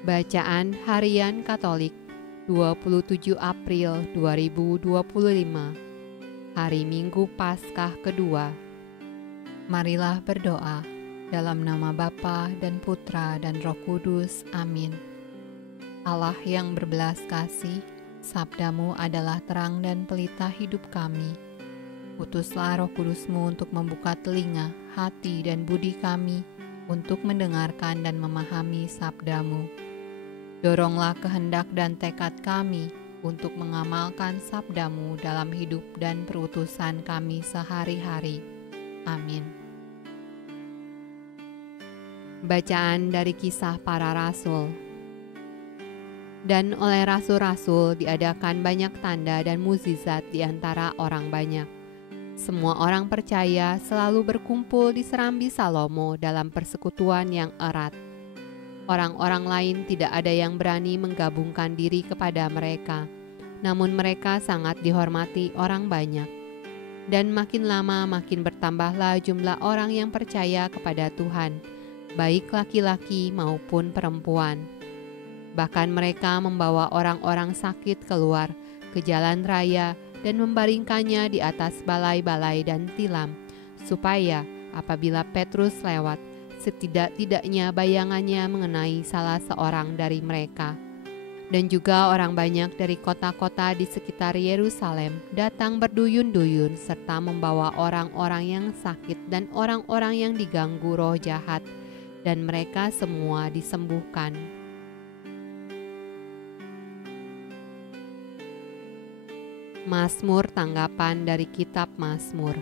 Bacaan Harian Katolik 27 April 2025, Hari Minggu Paskah kedua. Marilah berdoa dalam nama Bapa dan Putra dan Roh Kudus. Amin. Allah yang berbelas kasih, sabdamu adalah terang dan pelita hidup kami. Utuslah Roh Kudusmu untuk membuka telinga, hati dan budi kami untuk mendengarkan dan memahami sabdamu. Doronglah kehendak dan tekad kami untuk mengamalkan sabdamu dalam hidup dan perutusan kami sehari-hari. Amin. Bacaan dari Kisah Para Rasul. Dan oleh rasul-rasul diadakan banyak tanda dan mukjizat di antara orang banyak. Semua orang percaya selalu berkumpul di serambi Salomo dalam persekutuan yang erat. Orang-orang lain tidak ada yang berani menggabungkan diri kepada mereka, namun mereka sangat dihormati orang banyak. Dan makin lama makin bertambahlah jumlah orang yang percaya kepada Tuhan, baik laki-laki maupun perempuan. Bahkan mereka membawa orang-orang sakit keluar ke jalan raya dan membaringkannya di atas balai-balai dan tilam, supaya apabila Petrus lewat, setidak-tidaknya bayangannya mengenai salah seorang dari mereka. Dan juga orang banyak dari kota-kota di sekitar Yerusalem datang berduyun-duyun serta membawa orang-orang yang sakit dan orang-orang yang diganggu roh jahat, dan mereka semua disembuhkan. Mazmur tanggapan dari kitab Mazmur.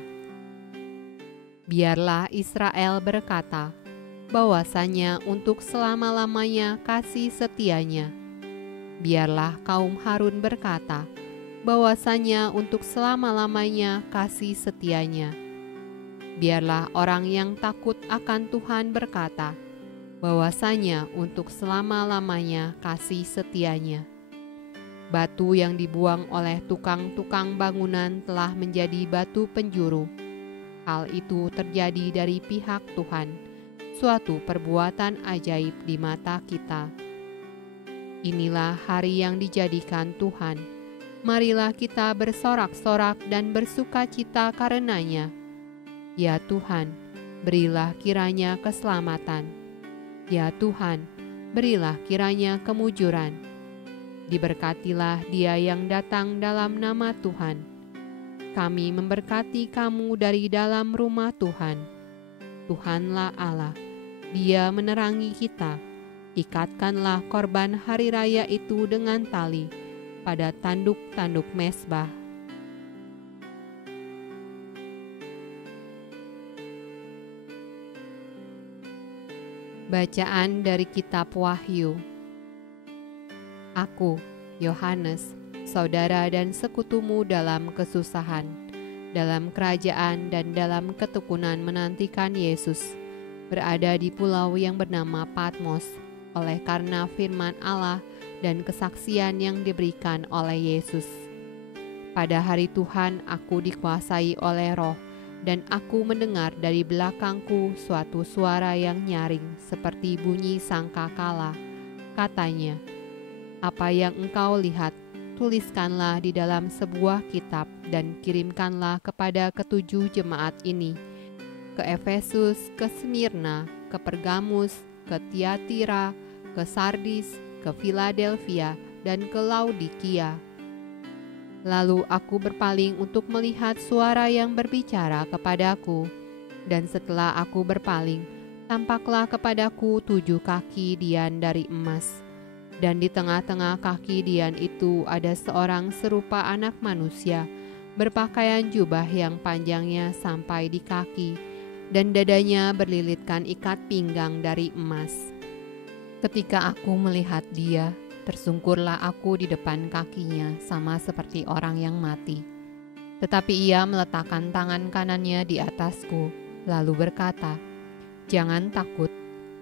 Biarlah Israel berkata, bahwasanya untuk selama-lamanya kasih setianya. Biarlah kaum Harun berkata, bahwasanya untuk selama-lamanya kasih setianya. Biarlah orang yang takut akan Tuhan berkata, bahwasanya untuk selama-lamanya kasih setianya. Batu yang dibuang oleh tukang-tukang bangunan telah menjadi batu penjuru. Hal itu terjadi dari pihak Tuhan, suatu perbuatan ajaib di mata kita. Inilah hari yang dijadikan Tuhan. Marilah kita bersorak-sorak dan bersukacita karenanya. Ya Tuhan, berilah kiranya keselamatan. Ya Tuhan, berilah kiranya kemujuran. Diberkatilah Dia yang datang dalam nama Tuhan. Kami memberkati kamu dari dalam rumah Tuhan. Tuhanlah Allah, Dia menerangi kita. Ikatkanlah korban hari raya itu dengan tali pada tanduk-tanduk mezbah. Bacaan dari kitab Wahyu. Aku, Yohanes, saudara dan sekutumu dalam kesusahan, dalam kerajaan dan dalam ketekunan menantikan Yesus, berada di pulau yang bernama Patmos, oleh karena firman Allah dan kesaksian yang diberikan oleh Yesus. Pada hari Tuhan aku dikuasai oleh Roh, dan aku mendengar dari belakangku suatu suara yang nyaring seperti bunyi sangkakala. Katanya, apa yang engkau lihat, tuliskanlah di dalam sebuah kitab dan kirimkanlah kepada ketujuh jemaat ini, ke Efesus, ke Smirna, ke Pergamus, ke Tiatira, ke Sardis, ke Philadelphia, dan ke Laodikia. Lalu aku berpaling untuk melihat suara yang berbicara kepadaku, dan setelah aku berpaling, tampaklah kepadaku 7 kaki dian dari emas. Dan di tengah-tengah kaki dian itu ada seorang serupa anak manusia, berpakaian jubah yang panjangnya sampai di kaki, dan dadanya berlilitkan ikat pinggang dari emas. Ketika aku melihat dia, tersungkurlah aku di depan kakinya sama seperti orang yang mati. Tetapi ia meletakkan tangan kanannya di atasku, lalu berkata, jangan takut,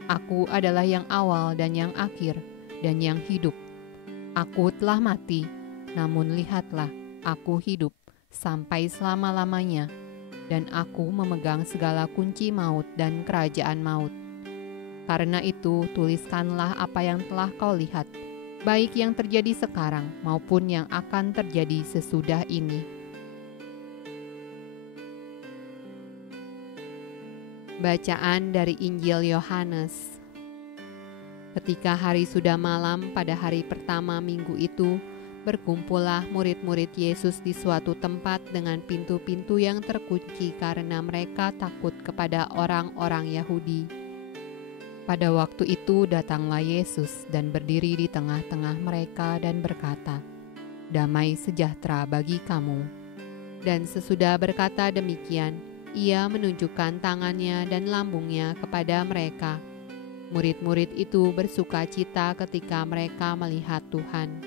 aku adalah yang awal dan yang akhir, dan yang hidup. Aku telah mati, namun lihatlah, aku hidup sampai selama-lamanya, dan aku memegang segala kunci maut dan kerajaan maut. Karena itu, tuliskanlah apa yang telah kau lihat, baik yang terjadi sekarang maupun yang akan terjadi sesudah ini. Bacaan dari Injil Yohanes. Ketika hari sudah malam pada hari pertama minggu itu, berkumpullah murid-murid Yesus di suatu tempat dengan pintu-pintu yang terkunci karena mereka takut kepada orang-orang Yahudi. Pada waktu itu datanglah Yesus dan berdiri di tengah-tengah mereka dan berkata, "Damai sejahtera bagi kamu." Dan sesudah berkata demikian, ia menunjukkan tangannya dan lambungnya kepada mereka. Murid-murid itu bersuka cita ketika mereka melihat Tuhan.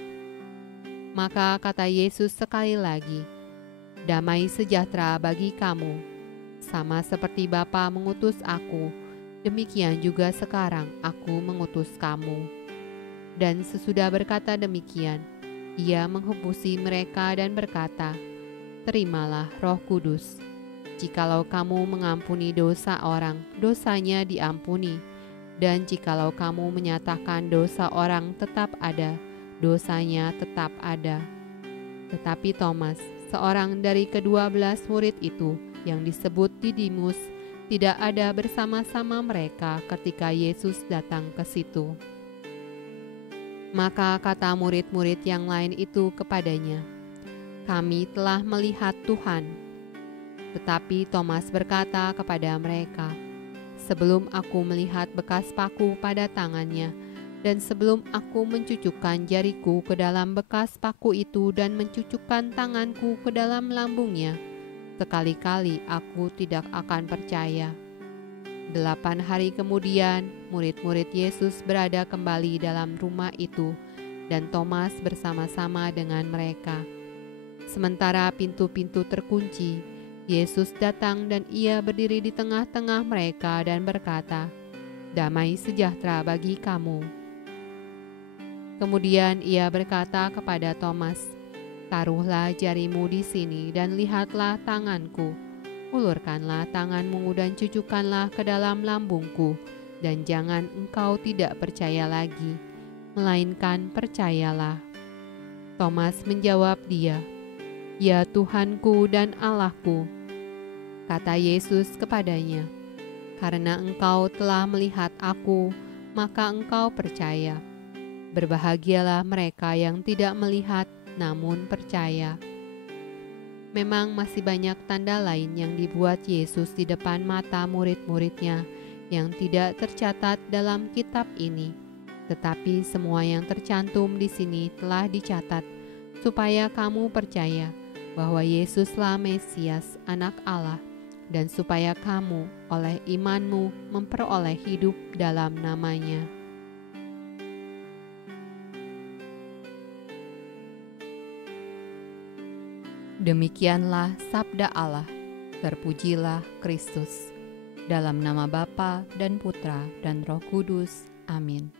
Maka kata Yesus sekali lagi, "Damai sejahtera bagi kamu. Sama seperti Bapa mengutus aku, demikian juga sekarang aku mengutus kamu." Dan sesudah berkata demikian, ia menghebusi mereka dan berkata, "Terimalah Roh Kudus. Jikalau kamu mengampuni dosa orang, dosanya diampuni. Dan jikalau kamu menyatakan dosa orang tetap ada, dosanya tetap ada." Tetapi Thomas, seorang dari ke-12 murid itu, yang disebut Didimus, tidak ada bersama-sama mereka ketika Yesus datang ke situ. Maka kata murid-murid yang lain itu kepadanya, "Kami telah melihat Tuhan." Tetapi Thomas berkata kepada mereka, "Sebelum aku melihat bekas paku pada tangannya, dan sebelum aku mencucukkan jariku ke dalam bekas paku itu dan mencucukkan tanganku ke dalam lambungnya, sekali-kali aku tidak akan percaya." 8 hari kemudian, murid-murid Yesus berada kembali dalam rumah itu, dan Thomas bersama-sama dengan mereka. Sementara pintu-pintu terkunci, Yesus datang dan ia berdiri di tengah-tengah mereka dan berkata, "Damai sejahtera bagi kamu." Kemudian ia berkata kepada Thomas, "Taruhlah jarimu di sini dan lihatlah tanganku. Ulurkanlah tanganmu dan cucukkanlah ke dalam lambungku, dan jangan engkau tidak percaya lagi, melainkan percayalah." Thomas menjawab dia, "Ya Tuhanku dan Allahku." Kata Yesus kepadanya, "Karena engkau telah melihat aku, maka engkau percaya. Berbahagialah mereka yang tidak melihat namun percaya." Memang masih banyak tanda lain yang dibuat Yesus di depan mata murid-muridnya yang tidak tercatat dalam kitab ini. Tetapi semua yang tercantum di sini telah dicatat, supaya kamu percaya bahwa Yesuslah Mesias, Anak Allah, dan supaya kamu oleh imanmu memperoleh hidup dalam namanya. Demikianlah sabda Allah. Terpujilah Kristus. Dalam nama Bapa dan Putra dan Roh Kudus. Amin.